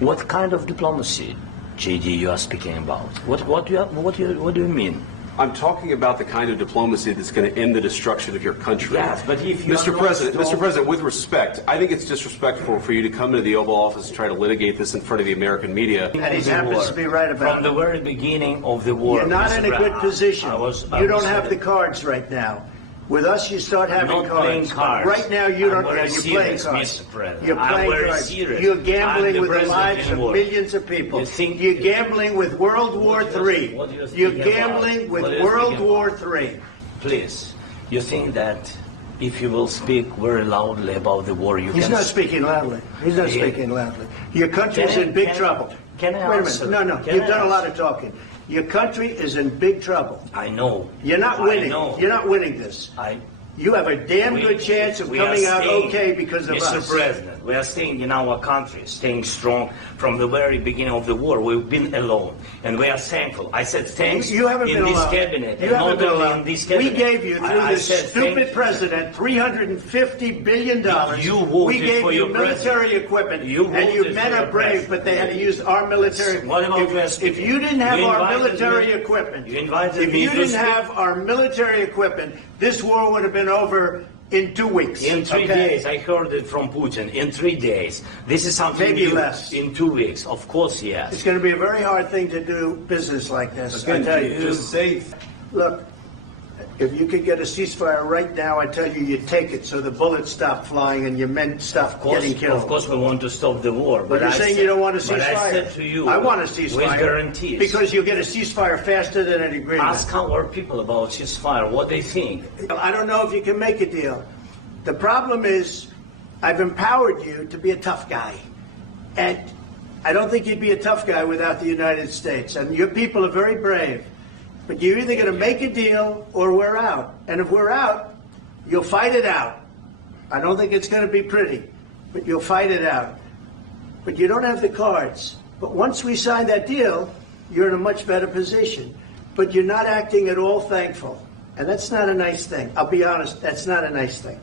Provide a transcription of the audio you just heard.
What kind of diplomacy, JD, you are speaking about? What do you mean? I'm talking about the kind of diplomacy that's going to end the destruction of your country. Yes, but if you Mr. President, with respect, I think it's disrespectful for you to come into the Oval Office and try to litigate this in front of the American media. And he happens to be right about From the very beginning of the war. You're not in a good position. You don't have the cards. cards right now. With us, you start having Not playing cards. Right now, you don't. I'm very You're serious, playing cards. Mr. President. You're I'm playing very cards. serious. You're gambling I'm with the president lives of war. millions of people. You think- You're gambling with World War III. what you're You're speaking gambling about? with What are you World speaking War about? III. Please, you think that if you will speak very loudly about the war, you He's can... not speaking loudly. He's not speaking loudly. Your country is in big trouble. Can I Wait a answer? minute. No. Can You've I done a lot answer? of talking. Your country is in big trouble. I know. You're not I winning. know. You're not winning this. You have a damn good chance of coming out okay because of us. Mr. President, we are staying in our country, staying strong from the very beginning of the war. We've been alone, and we are thankful. I said thanks You haven't in been this alone. cabinet. You haven't been alone. In this cabinet. We gave you, through I this said stupid thank- president, $350 billion. You voted we gave for you your military president. equipment, You and you voted men for are your brave, president. but they had to use our military. What about West If Africa? you didn't have You our invited military me- equipment, you invited if me you to didn't speak. have our military equipment, this war would have been over in 2 weeks. In 3 days, I heard it from Putin. In 3 days, this is something Maybe new. less. In 2 weeks, of course, yes. It's going to be a very hard thing to do business like this. I tell you. Just safe. Look, if you could get a ceasefire right now, I tell you, you take it so the bullets stop flying and your men stop getting killed. Of course, we want to stop the war. But you're saying you don't want a ceasefire. But I said to you, I want a ceasefire. with guarantees. Because you'll get a ceasefire faster than an agreement. Ask our people about ceasefire, what they think. I don't know if you can make a deal. The problem is, I've empowered you to be a tough guy. And I don't think you'd be a tough guy without the United States. And your people are very brave. But you're either going to make a deal or we're out. And if we're out, you'll fight it out. I don't think it's going to be pretty, but you'll fight it out. But you don't have the cards. But once we sign that deal, you're in a much better position. But you're not acting at all thankful. And that's not a nice thing. I'll be honest, that's not a nice thing.